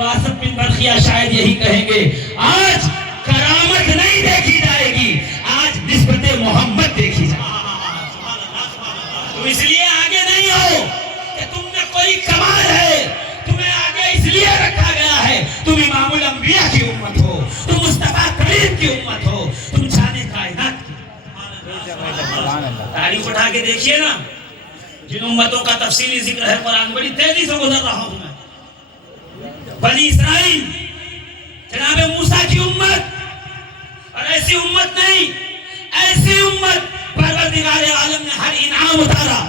واصف بن برخیہ شاید یہی کہیں گے، آج کرامت نہیں دیکھی جائے گی، آج نسبت محمد دیکھی جائے گی۔ تم اس لیے آگے نہیں ہو کہ تم میں کوئی کمال ہے، تمہیں آگے اس لیے رکھا گیا ہے، تم امام الانبیاء کی امت ہو، تم مصطفیٰ کریم کی امت ہو، تم جانے کائنات کی۔ تاریخ اٹھا کے دیکھیے نا، جن امتوں کا تفصیلی ذکر ہے قرآن، بڑی تیزی سے گزر رہا ہوں میں۔ بنی اسرائیل، جناب موسیٰ کی امت، اور ایسی امت نہیں، ایسی امت پروردگار عالم نے ہر انعام اتارا،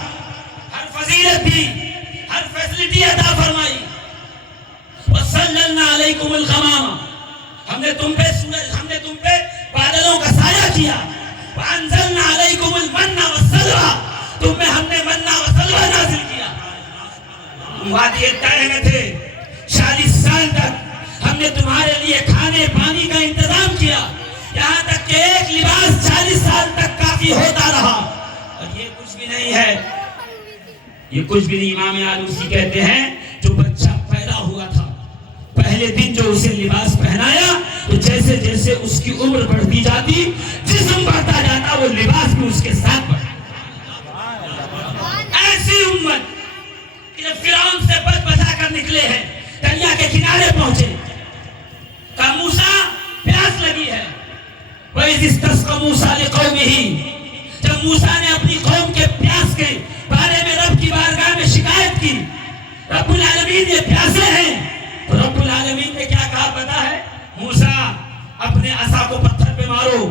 ہر فضیلت دی، ہر فیسلٹی عطا فرمائی۔ وَسَلَّلْنَا عَلَيْكُمُ الْغَمَامَ، ہم نے تم پہ بادلوں کا سایہ کیا۔ وَأَنزَلْنَا عَلَيْكُمُ الْمَنَّ وَالسَّلْوَىٰ، تم میں ہم نے منہ و سلوہ نازل کیا۔ تم وادی طے میں تھے، 40 سال تک ہم نے تمہارے لیے کھانے پانی کا انتظام کیا، یہاں تک کہ ایک لباس 40 سال تک کافی ہوتا رہا۔ اور یہ کچھ بھی نہیں ہے، یہ کچھ بھی نہیں۔ امام آلوسی کہتے ہیں جو بچہ پیدا ہوا تھا، پہلے دن جو اسے لباس پہنایا، تو جیسے جیسے اس کی عمر بڑھتی جاتی، جسم بڑھتا جاتا، وہ لباس بھی اس کے ساتھ بڑھتا۔ ایسی امت کہ جب فرعون سے بچ بچا کر نکلے ہیں، دریا کے کنارے پہنچے، کہا موسیٰ پیاس لگی ہے۔ وَإِذِ اسْتَسْقَىٰ مُوسَىٰ لِقَوْمِهِ، جب موسیٰ نے اپنی قوم کے پیاس کے بارے میں رب کی بارگاہ میں شکایت کی، رب العالمین یہ پیاسے ہیں، تو رب العالمین نے کیا کہا پتا ہے؟ موسیٰ اپنے عصا کو پتھر پہ مارو۔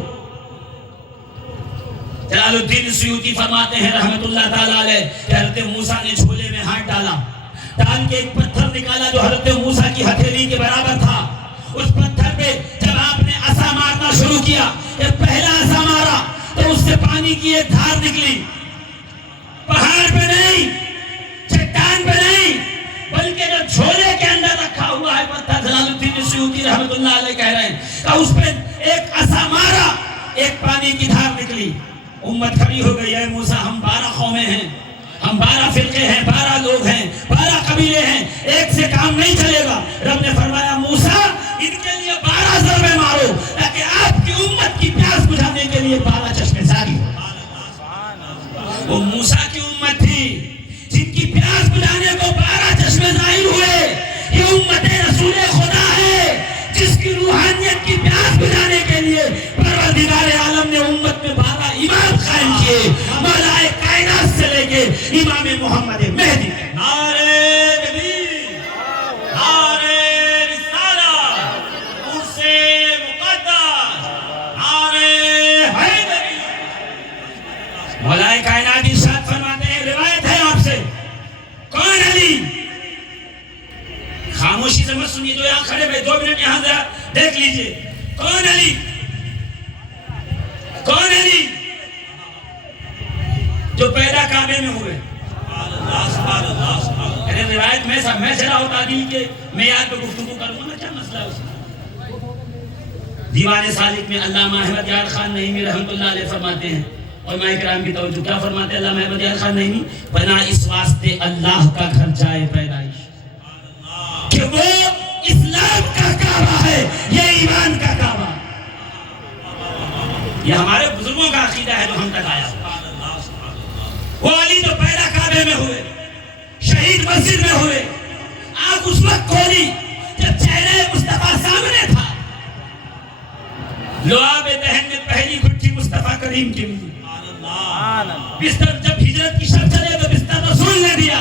جلال الدین سیوطی فرماتے ہیں رحمت اللہ تعالیٰ علیہ کہ حضرت موسیٰ نے جھولے میں ہاتھ ڈالا، ڈال کے ایک پتھر نکالا جو حضرت موسیٰ کی ہتھیلی کے برابر تھا۔ اس پتھر پہ جب آپ نے عصا مارنا شروع کیا، کہ پہلا عصا مارا تو اس سے پانی کی ایک دھار نکلی، پہاڑ پہ نہیں، چٹان پہ نہیں، بلکہ جو جھولے کے اندر رکھا ہوا ہے پتھر، جلال الدین سیوطی رحمت اللہ علیہ کہہ رہے ہیں کہ اس پہ ایک عصا مارا، ایک پانی کی دھار نکلی۔ امت کھڑی ہو گئی ہے، موسیٰ ہم 12 قومیں ہیں، ہم 12 فرقے ہیں، 12 لوگ ہیں، 12 قبیلے ہیں، ایک سے کام نہیں چلے گا۔ رب نے فرمایا موسیٰ ان کے لیے 12 ضربے مارو، تاکہ آپ کی امت کی پیاس بجھانے کے لیے 12 چشمے جاری ہو۔ وہ موسیٰ کی امت تھی جن کی پیاس بجھانے کو 12 چشمے ظاہر ہوئے۔ یہ امت رسول خدا ہے جس کی روحانیت کی پیاس بجھانے کے لیے پروردگار عالم نے امت میں 12 امام قائم کیے، مولا کائنات سے لے کے امام محمد مہدی۔ نعرہ تکبیر، نعرہ رسالت، عرص مقدس، نعرہ حیدری۔ مولا کائنات ارشاد فرماتے ہیں، روایت ہے آپ سے، کون علی؟ خاموشی سے مت سنیے، جو یہاں کھڑے ہوئے 2 منٹ یہاں ذرا دیکھ لیجئے، کون علی؟ کون علی؟ جو پیدا کعبے میں ہوئے۔ روایت میں چلا ہوں تعدیل کے معیار پہ گفتگو کروں گا، کیا مسئلہ ہے اس میں؟ دیوان سالک میں علامہ احمد یار خان نعیمی رحمت اللہ علیہ فرماتے ہیں، علماء کرام کی توجہ، کیا فرماتے ہیں علامہ احمد یار خان نعیمی؟ بنا اس واسطے اللہ کا گھر جائے پیدائش، کہ وہ اسلام کا کعبہ ہے، یہ ایمان کا کعبہ۔ یہ ہمارے بزرگوں کا عقیدہ ہے جو ہم تک آیا۔ وہ علی جو پیدا کعبے میں ہوئے، شہید مسجد میں ہوئے، آنکھ اس وقت کھولی جب چہرہ مصطفیٰ سامنے تھا۔ لعاب دہن میں پہلی گھٹی مصطفیٰ کریم کی ملی۔ بستر جب ہجرت کی شب چلے تو بستر رسول نے دیا۔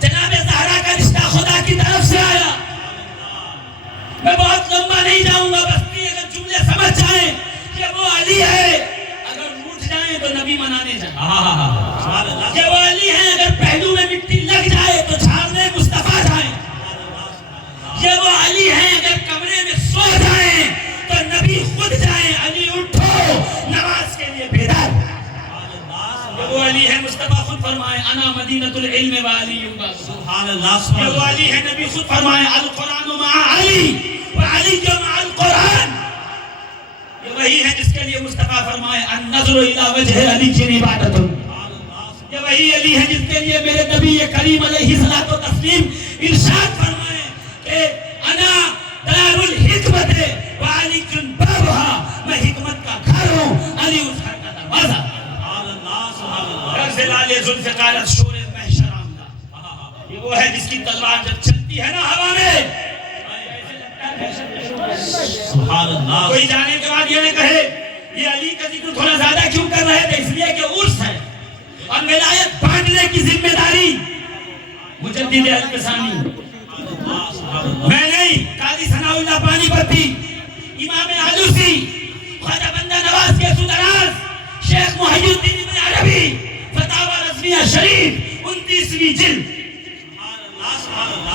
جناب زہرا کا رشتہ خدا کی طرف سے آیا۔ میں بہت لمبا نہیں جاؤں گا، بس اگر جملے سمجھ جائیں کہ وہ علی ہے، اگر اٹھ جائیں تو نبی منانے جائیں، کہ وہ علی ہے، اگر پہلو میں مٹی لگ جائے تو جھاڑنے مصطفیٰ جائیں، یہ وہ علی ہے، اگر کمرے میں سو جائیں تو نبی خود جائیں، علی اٹھو نماز کے لیے بیدار۔ یہ وہ علی ہے، مصطفیٰ خود فرمائے انا مدینۃ العلم و علی سبحان اللہ۔ یہ وہ علی ہے، نبی خود فرمائے القرآن مع علی و علی مع القرآن۔ یہ وہی ہے جس کے لیے مصطفیٰ فرمائے النظر الی وجہ علی کی عبادت۔ یہ وہی علی ہے جس کے لیے میرے نبی کریم علیہ الصلوۃ والتسلیم ارشاد فرمائے سے قالت شور محشر آمدہ. یہ وہ ہے جس کی تلوار جب چلتی ہے نا ہوا میں سبحان اللہ. کوئی جانے کے بعد یہ نہ کہے یہ علی کا ذکر تھوڑا زیادہ کیوں کر رہے تھے؟ اس لیے کہ عرس ہے اور ولایت بانٹنے کی ذمہ داری مجدد القسانی میں نہیں، قاضی ثناء اللہ پانی پتی، امام آلوسی، خواجہ بندہ نواز کے سدراز، شیخ محی الدین ابن عربی، فتاوی رضویہ شریف 29ویں جلد.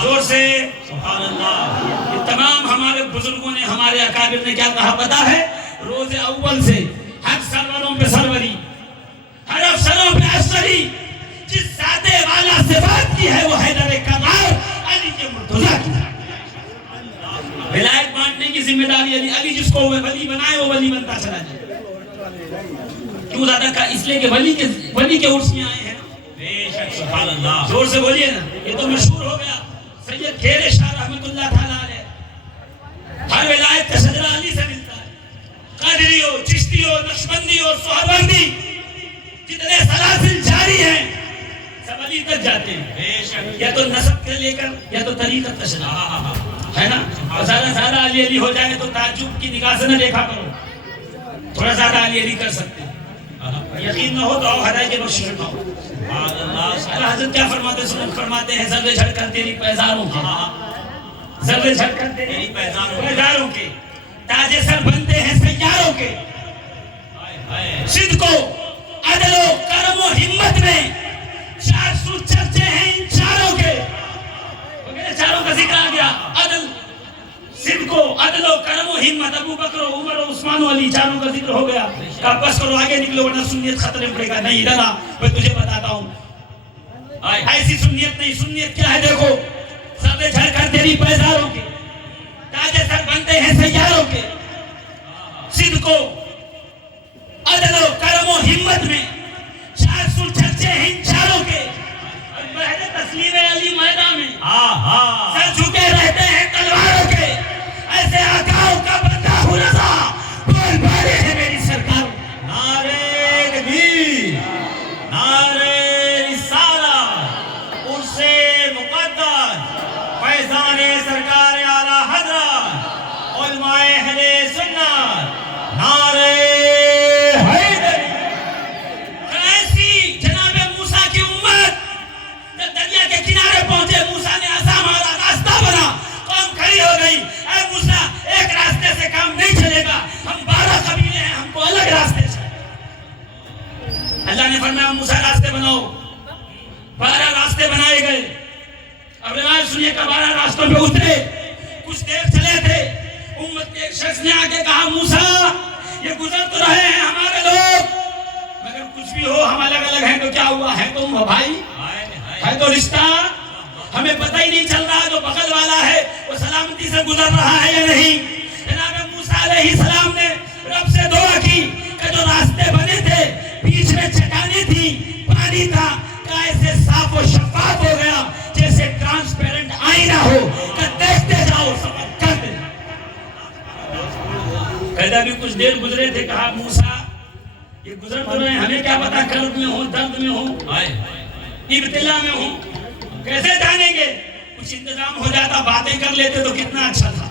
زور سے سبحان اللہ. یہ تمام ہمارے بزرگوں نے، ہمارے اکابر نے کیا کہا پتا ہے؟ روز اول سے ہر سروروں پہ سروری، ہر افسروں پہ افسری، جس ذات والا صفات کی ہے وہ حیدر کرار علی کے مرتضیٰ کی. ولایت بانٹنے کی ذمہ داری علی جس کو ولی بنائے وہ ولی بنتا چلا جائے. کیوں زیادہ کا؟ اس لیے کہ ولی کے عرس میں آئے ہیں. بے شک سبحان اللہ. زور سے بولیے نا. یہ تو مشہور ہو گیا. سید کھیر شاہ رحمت اللہ تعالیٰ علیہ ہر ولایت کا شجرہ علی سے ملتا ہے. قادری ہو، چشتی ہو، نقشبندی ہو، سہروردی، جتنے سلاسل جاری ہیں سب علی تک جاتے ہیں. بے شک. یا تو نسب کے لے کر یا تو طریقت کا شجرہ ہے نا. اور زیادہ علی علی ہو جائے تو تعجب کی نگاہ سے نہ دیکھا کرو. تھوڑا زیادہ علی علی کر سکتے ہیں. یقین نہ ہو تو آؤ ہدایت کے بخشش اٹھاؤ. حضرت کیا فرماتے ہیں؟ ذرے جھڑ کر تیری پیزاروں کے، ذرے جھڑ کر تیری پیزاروں کے تاج سر بنتے ہیں سیاروں کے. صدق و عدل و کرم و ہمت میں 400 چرچے ہیں ان چاروں کے. چاروں کا ذکر آ گیا. عدل، صدق و عدل و کرم و ہمت. ابو بکر و عمر و عثمان و علی چاروں کا ذکر ہو گیا. کہا بس کرو آگے نکلو ورنہ سنیت خطرے میں پڑے گا. نہیں ادھر آ، میں تجھے بتاتا ہوں. ایسی سنیت نہیں. سنیت کیا ہے دیکھو. سب جھڑ کر تیری پیزاروں کے تاج سر بنتے ہیں سیاروں کے. صدق و عدل و کرم و ہمت میں 400 چرچے ہیں ان چاروں کے. بہر تسلیم علی میدان میں سر جھکے رہتے ہیں تلواروں کے. ایسے آقاؤں کا بندہ ہوں رضا، بول بارے ہیں میری سرکار. نعرے تکبیر، نعرے رسالت، عرس مقدس، فیضان سرکار اعلیٰ حضرت، علماء اہل سنت، نعرے حیدری. ایسی جناب موسیٰ کی امت جب دریا کے کنارے پہنچے، موسیٰ نے عصا مارا، راستہ بنا، قوم کھڑی ہو گئی. اے موسیٰ ایک راستے سے کام نہیں چلے گا، ہم 12 قبیلے ہیں، ہم کو الگ راستے سے. اللہ نے فرمایا موسیٰ راستے بناؤ. 12 راستے بنائے گئے. اب روایت سنیے کہ 12 راستوں پہ اترے. کچھ دیر چلے تھے، امت کے ایک شخص نے آ کے کہا موسیٰ یہ گزر تو رہے ہیں ہمارے لوگ، مگر کچھ بھی ہو ہم الگ الگ ہیں تو کیا ہوا؟ ہے تم بھائی، ہے تو رشتہ. ہمیں پتہ ہی نہیں چل رہا جو بغل والا ہے وہ سلامتی سے گزر رہا ہے یا نہیں. جناب موسیٰ علیہ السلام نے رب سے دعا کی کہ جو راستے بنے تھے بیچ میں چٹانیں تھی، پانی تھا، کہ ایسے صاف و شفاف ہو گیا جیسے ٹرانسپیرنٹ آئینہ ہو کہ دیکھتے جاؤ سفر کرتے جاؤ. کہتا بھی کچھ دیر گزرے تھے. کہا موسیٰ یہ گزر تو رہے ہیں، ہمیں کیا پتا کرب میں ہوں، درد میں ہوں، ابتلا میں ہوں، کیسے جانیں گے؟ کچھ انتظام ہو جاتا، باتیں کر لیتے تو کتنا اچھا تھا.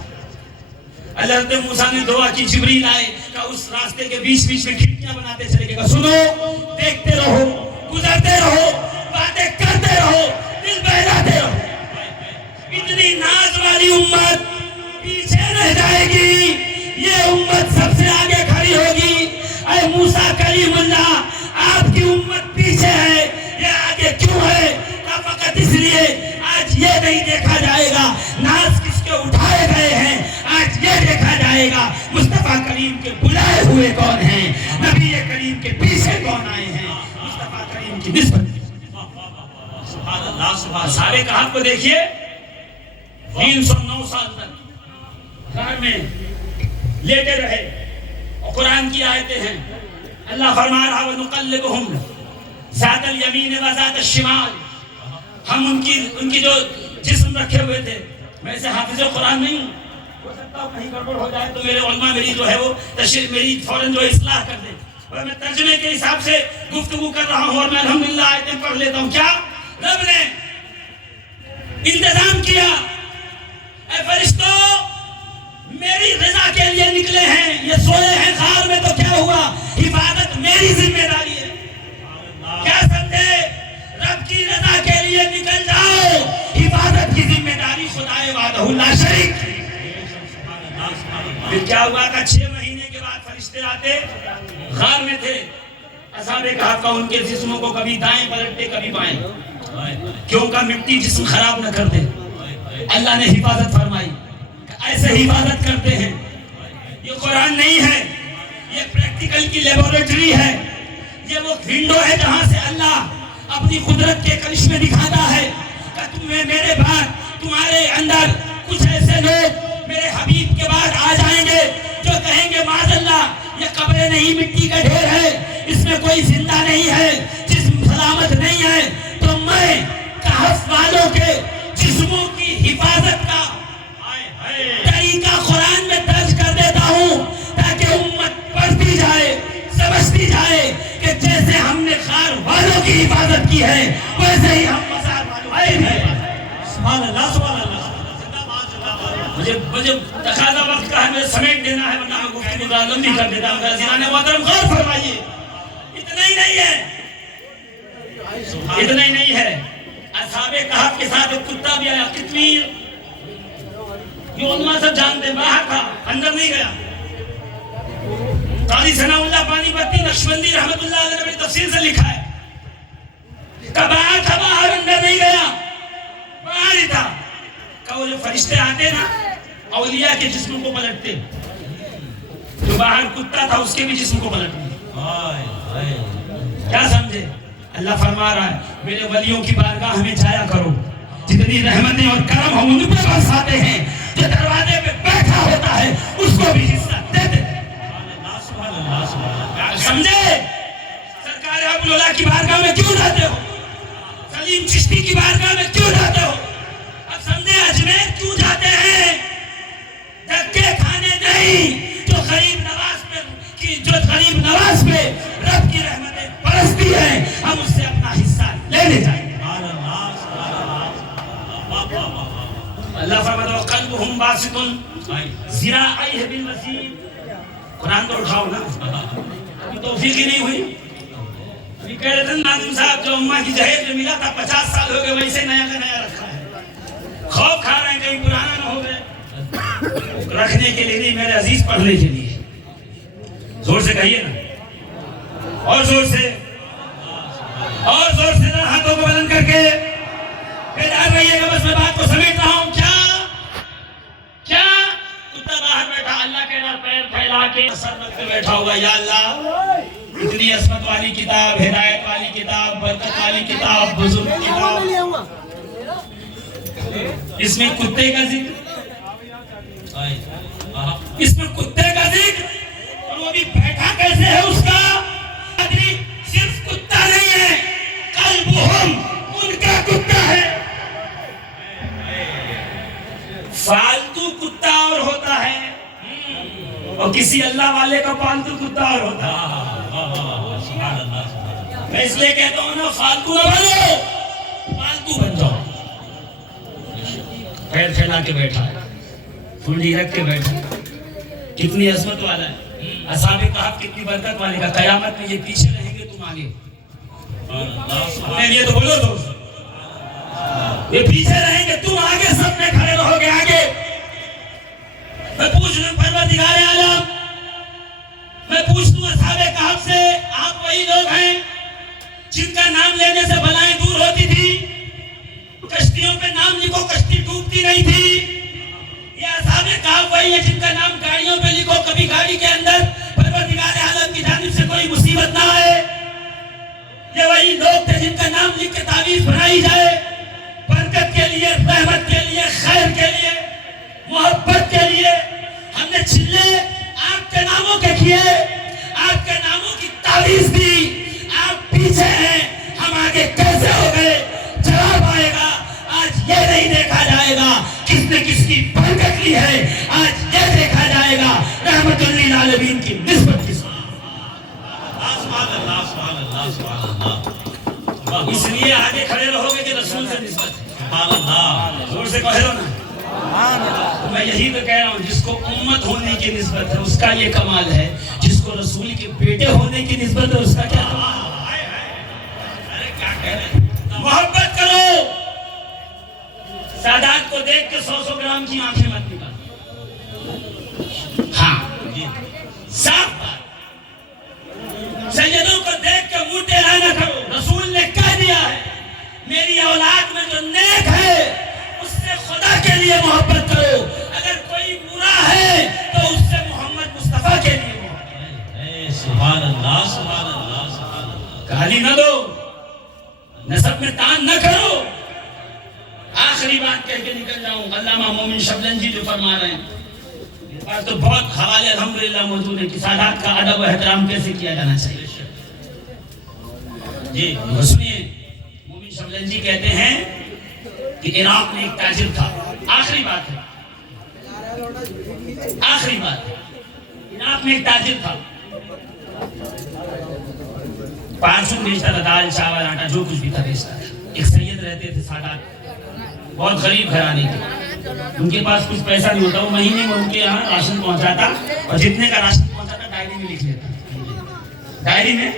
حضرت موسیٰ نے دعا کی، جبریل آئے کہ اس راستے کے بیچ میں کھڑکیاں بناتے چلے گا. سنو، دیکھتے رہو، گزرتے رہو، باتیں کرتے رہو، دل بہلاتے رہو. اتنی ناز والی امت پیچھے رہ جائے گی، یہ امت سب سے آگے کھڑی ہوگی. اے موسیٰ کلیم اللہ، آپ کی امت پیچھے ہے، یہ آگے کیوں ہے؟ فقط اس لیے آج یہ نہیں دیکھا جائے گا ناز کس کے اٹھائے گئے ہیں، آج یہ دیکھا جائے گا مصطفیٰ کریم کے بلائے ہوئے کون ہیں، نبی کریم کے پیچھے کون آئے ہیں. مصطفیٰ کریم کی نسبت سارے کہاں کو دیکھیے. 309 سال تک گھر میں لیٹے رہے اور قرآن کی آیتیں ہیں. اللہ فرما رہا وَنُقَلِّبُهُمْ ذات الیمین و ذات الشمال. ہم ان کی جو جسم رکھے ہوئے تھے، میں سے حافظ قرآن نہیں ہوں، ہو سکتا ہوں کہیں گڑبڑ ہو جائے تو میرے علماء میری جو ہے وہ تشریح میری فوراً جو اصلاح کر دیں. اور میں ترجمے کے حساب سے گفتگو کر رہا ہوں اور میں الحمدللہ آیتیں پڑھ لیتا ہوں. کیا رب نے انتظام کیا؟ اے فرشتوں میری رضا کے لیے نکلے ہیں، یہ سوئے ہیں غار میں تو کیا ہوا؟ حفاظت میری ذمہ داری ہے. کیا سمجھے؟ رب کی رضا کے لیے نکل جاؤ، حفاظت کی ذمہ داری خدائے وحدہ لا شریک. پھر کیا ہوا کہ 6 مہینے کے بعد فرشتے آتے، غار میں تھے. اصحاب کہف کا ان کے جسموں کو کبھی دائیں پلٹتے کبھی بائیں، کیوں کہ مٹی جسم خراب نہ کر دے. اللہ نے حفاظت فرمائی، ایسے حفاظت کرتے ہیں. یہ قرآن نہیں ہے، یہ پریکٹیکل کی لیبورٹری ہے. یہ وہ ونڈو ہے جہاں سے اللہ اپنی قدرت کے کرشمے دکھاتا ہے کہ تمہیں میرے بعد تمہارے اندر کچھ ایسے لوگ میرے حبیب کے بعد آ جائیں گے جو کہیں گے معاذ اللہ یہ قبریں نہیں، مٹی کا ڈھیر ہے، اس میں کوئی زندہ نہیں ہے، جسم سلامت نہیں ہے. تو میں کہف والوں کے جسموں کی حفاظت کا طریقہ قرآن میں درج کر دیتا ہوں تاکہ امت پڑھتی جائے، سمجھتی جائے کہ جیسے ہم نے غار والوں کی حفاظت کی ہے ویسے ہی ہم مزار والوں کی حفاظت. سبحان اللہ سبحان اللہ. مجھے تقاضا وقت کا ہے، مجھے سمیٹ دینا ہے ورنہ گفتگو لمبی کر دیتا ہوں. حضران محترم غور فرمائیے، اتنا ہی نہیں ہے، اتنا ہی نہیں ہے. اصحاب کہف کے ساتھ ایک کتا بھی آیا، قطمیر. یہ علماء سب جانتے ہیں، باہر تھا، اندر نہیں گیا. قاضی ثناء اللہ پانی پتی نقشبندی رحمت اللہ علیہ نے بڑی تفصیل سے لکھا ہے کہ باہر تھا، باہر اندر نہیں گیا، باہر ہی تھا. کہ وہ جو فرشتے آتے نا اولیاء کے جسم کو پلٹتے، جو باہر کتا تھا اس کے بھی جسم کو پلٹتے. کیا سمجھے؟ اللہ فرما رہا ہے میرے ولیوں کی بارگاہ میں جایا کرو، جتنی رحمتیں اور کرم ہم ان پہ برساتے ہیں، جو دروازے پہ بیٹھا ہوتا ہے اس کو بھی حصہ دے دے. سمجھے؟ سرکار ابوالعلا کی بارگاہ میں کیوں جاتے ہو؟ سلیم چشتی کی بارگاہ میں کیوں جاتے ہو؟ اب سمجھے اجمیر کیوں جاتے ہیں؟ دھکے کھانے نہیں، جو غریب نواز پہ رب کی رحمتیں برستی ہیں ہم اس سے اپنا حصہ لینے جائیں. اللہ فرماتا ہے قلبهم باسط ذراعیہ بالوسیط. قرآن تو اٹھاؤ نا، توفیق ہی نہیں ہوئی. یہ کہہ رہے تھے ناظم صاحب جو اماں کی جہیز میں ملا تھا 50 سال ہو گئے ویسے نیا کا نیا رکھا ہے. خوف کھا رہے ہیں کہیں پرانا نہ ہو گئے. رکھنے کے لیے نہیں میرے عزیز، پڑھنے کے لیے. زور سے کہیے نا، اور زور سے، اور زور سے نا، ہاتھوں کو بلند کر کے. بیدار رہیے گا، بس میں بات کو سمیٹ رہا ہوں. کیا کتا باہر بیٹھا، اللہ کے نام پیر پھیلا کے سرمت پہ بیٹھا ہوا. یا اللہ اتنی عصمت والی کتاب، ہدایت والی کتاب، برکت والی کتاب، بزرگ کتاب، اس میں کتے کا ذکر، اس میں کتے کا ذکر، اور وہ بھی بیٹھا کیسے ہے اس کا؟ صرف کتا نہیں ہے، قلبہم ان کا کتا ہے. فالتو کتا اور ہوتا ہے اور کسی اللہ والے کا پالتو کتا اور ہوتا ہے. میں اس لیے کہتا ہوں نا، فالتو نہ بنو، پالتو بن جاؤ. پیر پھیلا کے بیٹھا ہے، پھنڈی رکھ کے بیٹھا ہے، کتنی عظمت والا ہے. اصحاب کہف کتنی برکت والے کا. قیامت میں یہ پیچھے رہیں گے، تم آگے. اپنے لیے تو بولو دوست، یہ پیچھے رہیں گے، تم آگے، سب میں کھڑے رہو گے آگے. میں پوچھ لوں پروردگار عالم، میں پوچھ لوں اصحاب کہف سے، آپ وہی لوگ ہیں جن کا نام لینے سے بلائیں دور ہوتی تھی؟ کشتیوں پہ نام لکھو، کشتی ڈوبتی نہیں تھی. یہ اصحاب کہف وہی ہیں جن کا نام گاڑیوں پہ لکھو، کبھی گاڑی کے اندر پروردگار عالم کی جانب سے کوئی مصیبت نہ آئے. یہ وہی لوگ تھے جن کا نام لکھ کے تعویذ بنائی جائے، برکت کے لیے، رحمت کے لیے، خیر کے لیے، محبت کے لیے. ہم نے چھلے آپ کے ناموں کے کیے، آپ کے ناموں کی تعویذ دی. آپ پیچھے ہیں، ہم آگے کیسے ہو گئے؟ جواب آئے گا. آج یہ نہیں دیکھا جائے گا کس نے کس کی برکت لی ہے، آج یہ دیکھا جائے گا رحمت للعالمین کی نسبت کس. اس لیے آگے کھڑے رہو گے کہ رسول سے نسبت ہے. زور سے کہہ رہو نا. میں یہی تو کہہ رہا ہوں, جس کو امت ہونے کی نسبت ہے اس کا یہ کمال ہے, جس کو رسول کے بیٹے ہونے کی نسبت ہے اس کا کیا کمال ہے. محبت کرو. سادات کو دیکھ کے 100 گرام کی آنکھیں مت نکالو. ہاں صاف بات. سیدوں کو دیکھ کے منہ ٹیڑھا نہ کرو. رسول نے کہہ دیا ہے میری اولاد میں جو نیک ہے اس سے خدا کے لیے محبت کرو. اگر کوئی برا ہے تو اس سے محمد مصطفیٰ کے لیے محبت کرو. سبحان اللہ سبحان اللہ سبحان اللہ. گالی نہ دو, نسب میں تان نہ کرو. آخری بات کہہ کے نکل جاؤں. علامہ مومن شبلنجی جو فرما رہے ہیں, میرے پاس تو بہت حوالے الحمدللہ موجود ہیں کہ سادات کا ادب و احترام کیسے کیا جانا چاہیے. جی سنیے, مومن شبلنجی کہتے ہیں کہ عراق میں ایک تاجر تھا. آخری بات ہے, آخری بات ہے. عراق میں ایک تاجر تھا, پانچوں بیچتا تھا, دال چاول آٹا جو کچھ بھی تھا بیچتا تھا. ایک سید رہتے تھے سادات, بہت غریب گھرانے کے. ان کے پاس کچھ پیسہ نہیں ہوتا, وہ مہینے میں ان کے یہاں راشن پہنچاتا اور جتنے کا راشن پہنچاتا ڈائری میں لکھ لیتا, ڈائری میں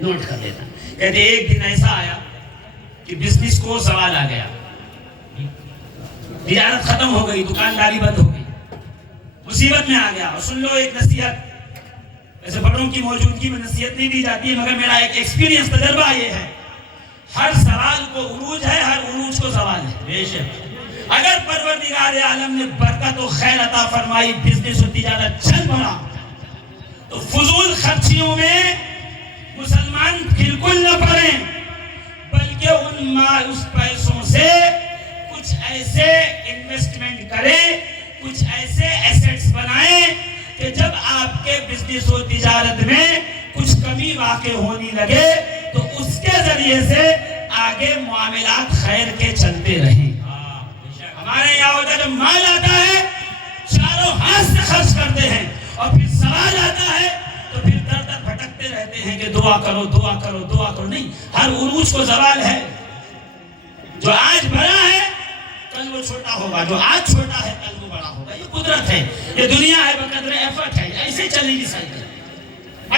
نوٹ کر لیتا. کہتے ایک دن ایسا آیا کہ بزنس کو سوال آ گیا, تجارت ختم ہو گئی, دکانداری بند ہو گئی, مصیبت میں آ گیا. اور سن لو ایک نصیحت, ایسے بڑوں کی موجودگی میں نصیحت نہیں دی جاتی ہے, مگر میرا ایک ایکسپیرینس تجربہ یہ ہے, ہر سوال کو عروج ہے, ہر عروج کو سوال ہے. بے شک اگر پروردگار عالم نے برکت و خیر عطا فرمائی, بزنس و تجارت چل پڑا, تو فضول خرچیوں میں مسلمان بالکل نہ پڑیں, بلکہ اس پیسوں سے کچھ ایسے انویسٹمنٹ کریں, کچھ ایسے ایسیٹس بنائیں کہ جب آپ کے بزنس و تجارت میں کچھ کمی واقع ہونے لگے تو اس کے ذریعے سے آگے معاملات خیر کے چلتے رہیں. ہمارے یہاں ہوتا ہے جب مال آتا ہے چاروں ہاتھ سے خرچ کرتے ہیں, اور پھر سوال آتا ہے تو پھر در در بھٹکتے رہتے ہیں کہ دعا کرو دعا کرو دعا کرو. نہیں, ہر عروج کو زوال ہے. جو آج بڑا ہے کل وہ چھوٹا ہوگا, جو آج چھوٹا ہے کل وہ بڑا ہوگا. یہ قدرت ہے, یہ دنیا ہے, بقدر ایفرٹ ہے. ایسے چلے گی سائیکل,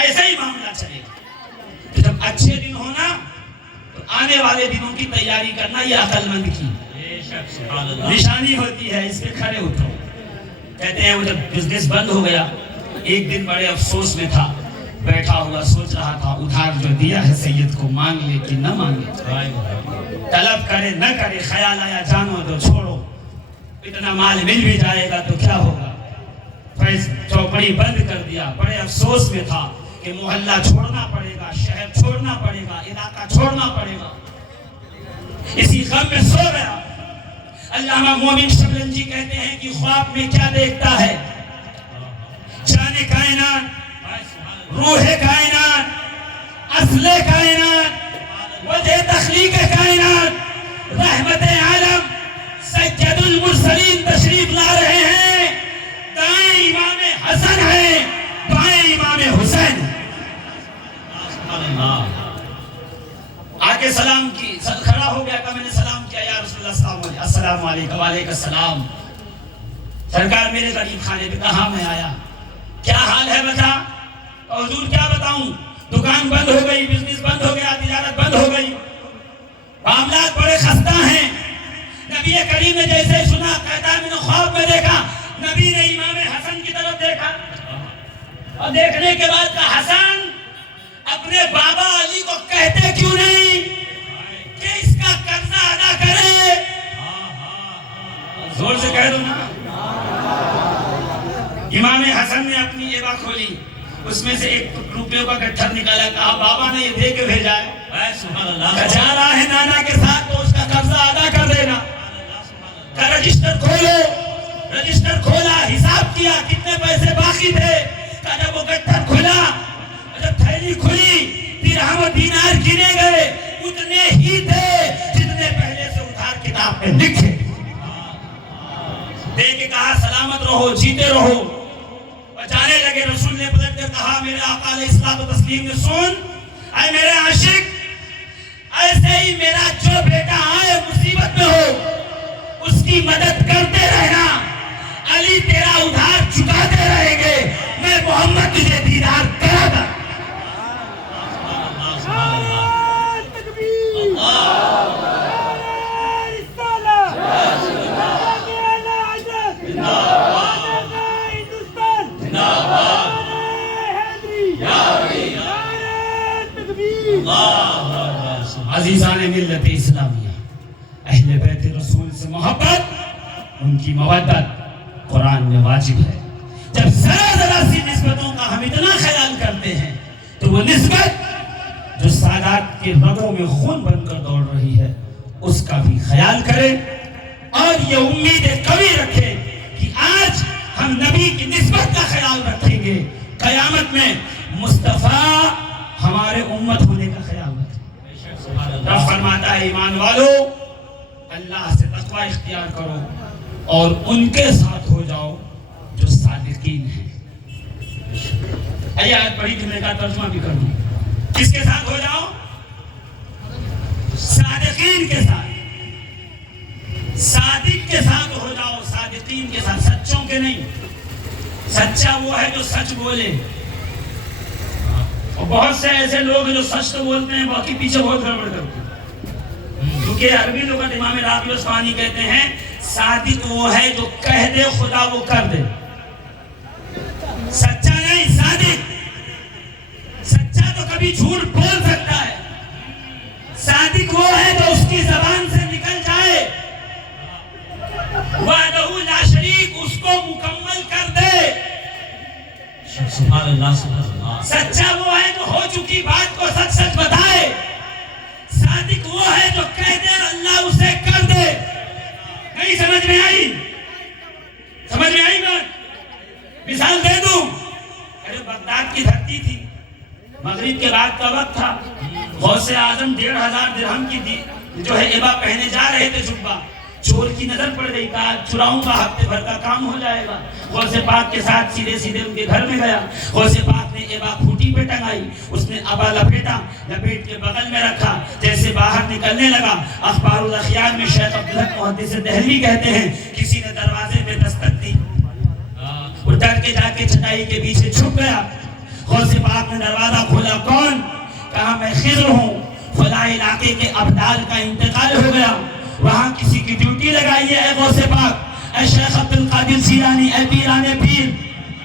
ایسا ہی معاملہ چلے گا. تو جب اچھے دن ہونا تو آنے والے دنوں کی تیاری کرنا یہ عقل مند کی نشانی ہوتی ہے. اس پہ کھڑے اترو. کہتے ہیں وہ جب بزنس بند ہو گیا, ایک دن بڑے افسوس میں تھا, بیٹھا ہوا سوچ رہا تھا ادھار جو دیا ہے سید کو مانگ لے کہ نہ مانگے, طلب کرے نہ کرے. خیال آیا جانو تو چھوڑو, اتنا مال مل بھی جائے گا تو کیا ہوگا. چوپڑی بند کر دیا. بڑے افسوس میں تھا کہ محلہ چھوڑنا پڑے گا, شہر چھوڑنا پڑے گا, علاقہ چھوڑنا پڑے گا. اسی غم میں سو گیا. علامہ مومن شبلنجی کہتے ہیں کہ خواب میں کیا دیکھتا ہے, جان کائنات, روح کائنات, اصل کائنات, وجہ تخلیق کائنات, رحمت عالم سید المرسلین تشریف لا رہے ہیں. دائیں امام حسن ہے, بائیں امام حسین. آگے سلام کی کھڑا ہو گیا, کہ میں نے سلام کیا, یا رسول اللہ السلام علیکم. وعلیکم السلام. سرکار میرے غریب خانے پہ کہاں میں آیا, کیا حال ہے بتا. حضور کیا بتاؤں, دکان بند ہو گئی, بزنس بند ہو گیا, تجارت بند ہو گئی, معاملات بڑے خستہ ہیں. نبی کریم نے جیسے سنا, کہتا ہے میں نے خواب میں دیکھا, نبی نے امام حسن کی طرف دیکھا, اور دیکھنے کے بعد کہا حسن اپنے بابا علی کو کہتے کیوں نہیں کہ اس کا قرضہ ادا کرے. زور سے کہہ دو نا. امام حسن نے اپنی جیبا کھولی, اس میں سے 1 روپیوں کا گٹھر نکالا, کہا بابا نے یہ دے کے بھیجا ہے, جا رہا ہے نانا کے ساتھ تو اس کا قرضہ ادا کر دینا. کا رجسٹر کھولو, رجسٹر کھولا, حساب کیا کتنے پیسے باقی تھے. کا جب وہ گٹھر کھلا, جب تھیلی کھلی, درہم و دینار گنے گئے, اتنے ہی تھے جتنے پہلے سے ادھار کتاب میں لکھے. دے کے کہا سلامت رہو, جیتے رہو. اور جانے لگے. رسول نے بدلتے کہا میرے آقا علیہ الصلوۃ والتسلیم نے سن اے میرے عاشق ایسے ہی میرا جو بیٹا آئے مصیبت میں ہو اس کی مدد کرتے رہنا علی تیرا ادھار چکاتے رہیں گے میں محمد تجھے دیدار کرا گا عزیزان ملت اسلامیہ اہل بیت رسول سے محبت ان کی مودت قرآن میں واجب ہے جب ذرا سی نسبتوں کا ہم اتنا خیال کرتے ہیں تو وہ نسبت جو سادات کے رگوں میں خون بن کر دوڑ رہی ہے اس کا بھی خیال کریں اور یہ امید قوی رکھیں کہ آج ہم نبی کی نسبت کا خیال رکھیں گے قیامت میں مصطفیٰ ہمارے امت ہونے کا خیال رکھیں رب فرماتا ہے ایمان والو اللہ سے تقوی اختیار کرو اور ان کے ساتھ ہو جاؤ جو صادقین ہیں آئیے آیت پڑھی تھی میں کا ترجمہ بھی کر دوں کس کے ساتھ ہو جاؤ صادقین کے ساتھ صادق کے ساتھ ہو جاؤ صادقین کے ساتھ سچوں کے نہیں سچا وہ ہے جو سچ بولے اور بہت سے ایسے لوگ جو سچ تو بولتے ہیں باقی پیچھے بہت گڑبڑ کرتے ہیں کیونکہ عربی لغت امام راغب اصفہانی کہتے ہیں صادق وہ ہے جو کہہ دے خدا وہ کر دے سچا نہیں صادق سچا تو کبھی جھوٹ بول سکتا ہے صادق وہ ہے جو اس کی زبان سے نکل جائے وعدہ لا شریک اس کو مکمل کر دے سبحان اللہ سچا وہ ہے جو ہو چکی بات کو سچ سچ بتائے صادق وہ ہے جو کہہ دے اللہ اسے کر دے نہیں سمجھ میں آئی بات مثال دے دوں بغداد کی دھرتی تھی مغرب کے بعد کا وقت تھا غوث اعظم 1500 درہم کی جو ہے عبا پہنے جا رہے تھے جبہ چور کی نظر پڑ گئی کہا چراؤں گا ہفتے بھر کا کام ہو جائے گا غوث پاک کے ساتھ سیدھے سیدھے ان کے گھر میں گیا غوث پاک نے عبا کھوٹی پہ ٹنگائی اس نے عبا لپیٹا لپیٹ کے بغل میں رکھا جیسے باہر نکلنے لگا اخبار الاخیار میں شیخ عبدالحق محدث دہلوی کہتے ہیں کسی نے دروازے پہ دستک دی وہ ڈر کے جا کے چٹائی کے پیچھے چھپ گیا غوث پاک نے دروازہ کھولا کون کہا میں خضر ہوں فلاں علاقے کے ابدال کا انتقال ہو گیا وہاں کسی کی ڈیوٹی لگائی ہے غوث پاک اے شیخ عبد القادر سیلانی اے پیرانے پیر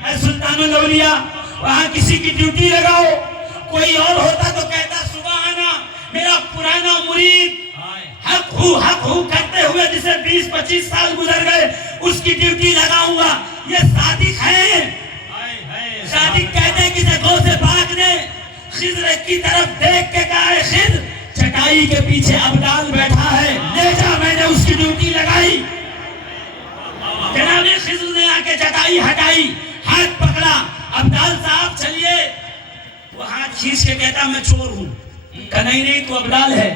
اے سلطان الاولیاء وہاں کسی کی ڈیوٹی لگاؤ کوئی اور ہوتا تو کہتا سبحانہ میرا پرانا مرید حق ہو کرتے ہوئے جسے 20-25 سال گزر گئے اس کی ڈیوٹی لگاؤں گا یہ صادق ہے صادق کہتے ہیں کہ غوث پاک نے خضر کی طرف دیکھ کے کہا ہے خضر چٹائی کے پیچھے ابدال بیٹھا ہے لے جا میں نے اس کی ڈیوٹی لگائی جناب خضر نے آ کے چٹائی ہٹائی ہاتھ پکڑا ابدال صاحب چلیے وہ ہاتھ کھینچ کے کہتا میں چور ہوں کہا نہیں تو ابدال ہے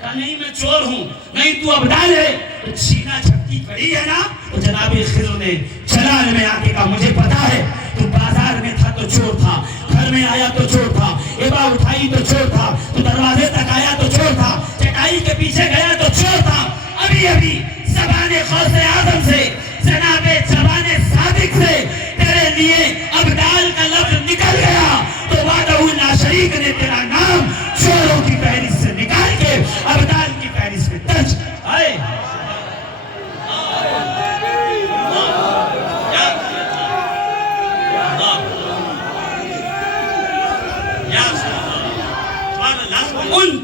کہا نہیں میں چور ہوں نہیں تو ابدال ہے تو سینہ چھپکی کڑی ہے نا تو جناب خضر نے جلال میں آ کے کہا مجھے پتا ہے تو بازار میں تھا تو چور تھا گھر میں آیا تو چور تھا عبا اٹھائی تو چور تھا تو دروازے تک آیا تو چور تھا چٹائی کے پیچھے گیا تو چور تھا ابھی زبان غوث اعظم سے جناب زبان صادق سے تیرے لیے ابدال کا لفظ نکل گیا تو وعدہ لا شریک نے تیرا نام چوروں کی فہرست سے نکال کے ابدال کی فہرست میں درج آئے ان